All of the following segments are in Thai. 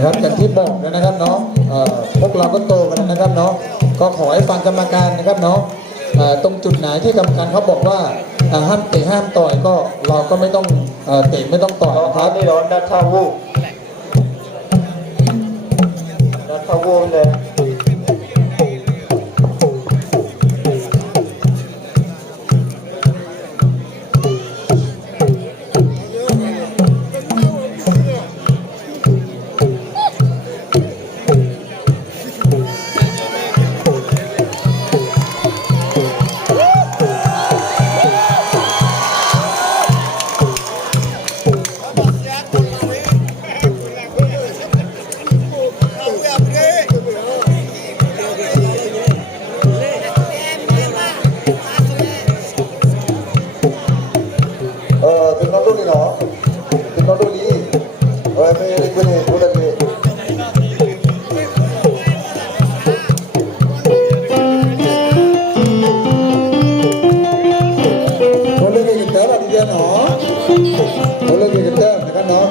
นะครับอย่างที่บอกนะครับเนาะพวกเราก็โตกันนะครับเนาะก็ขอให้ฟังกรรมการนะครับเนาะตรงจุดไหนที่กรรมการเขาบอกว่าห้ามเตะห้ามต่อยก็เราก็ไม่ต้องเตะไม่ต้องต่อยนะครับนี่ร้อนดัดท่าวูบดัดท่าวูบเลย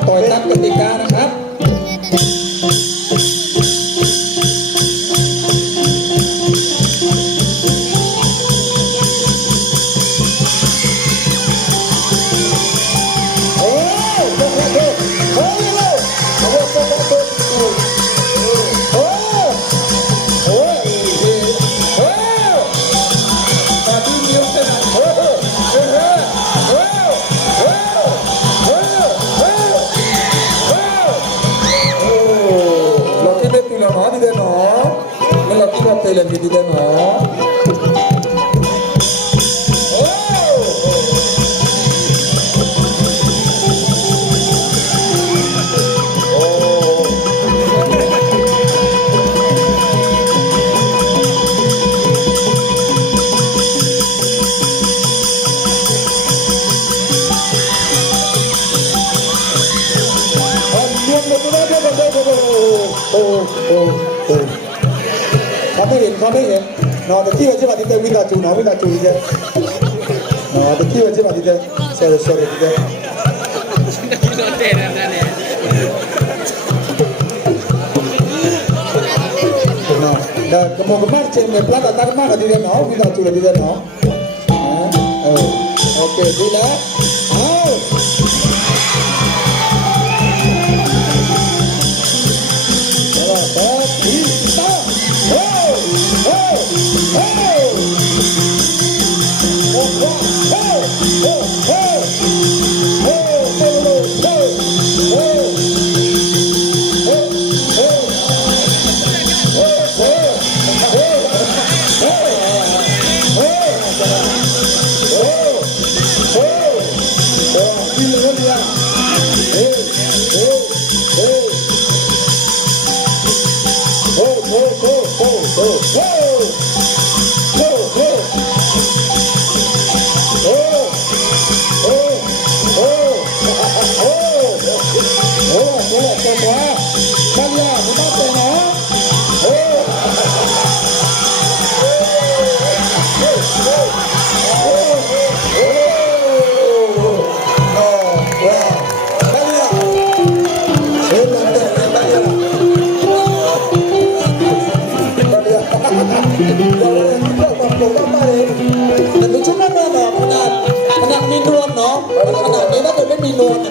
ต่อยตามกติกานะครับThailand gitu kanเขาไม่เห็นนอนแต่ที่ว่าใช่ป่ะที่เตวิตาจูนอวิตาจูที่เตแต่ที่ว่าใช่ป่ะที่เตsorryที่เตno da como marcha me plata tan mano di no vita tu di no oke tidak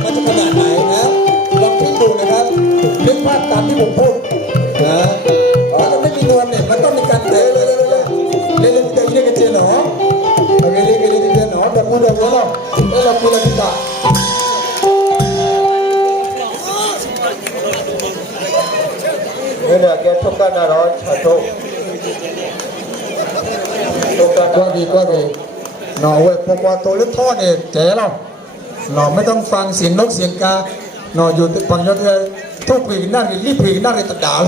มันจะขนาดไหนนะลองคิดดูนะครับนึกภาพตามที่ผมพูดนะถ้าจะไม่มีนวลเนี่ยมันต้องมีการเตะเลยที่จะยิงกันเจนหนอโอเคเล่นเจนหนอแบบพูดแบบนั้นหรอเราพูดอะไรต่างเนี่ยแกทุกการน่าร้อนชาโตก็ดีหนอเว้ยพอตัวเล็กท่อเนี่ยเจ๋เราหนอไม่ต้องฟังเสียงนกเสียงกาหนออยู่ฝั่งยอดเลยทุกผีนั่งรีบผีนั่งในตะดาว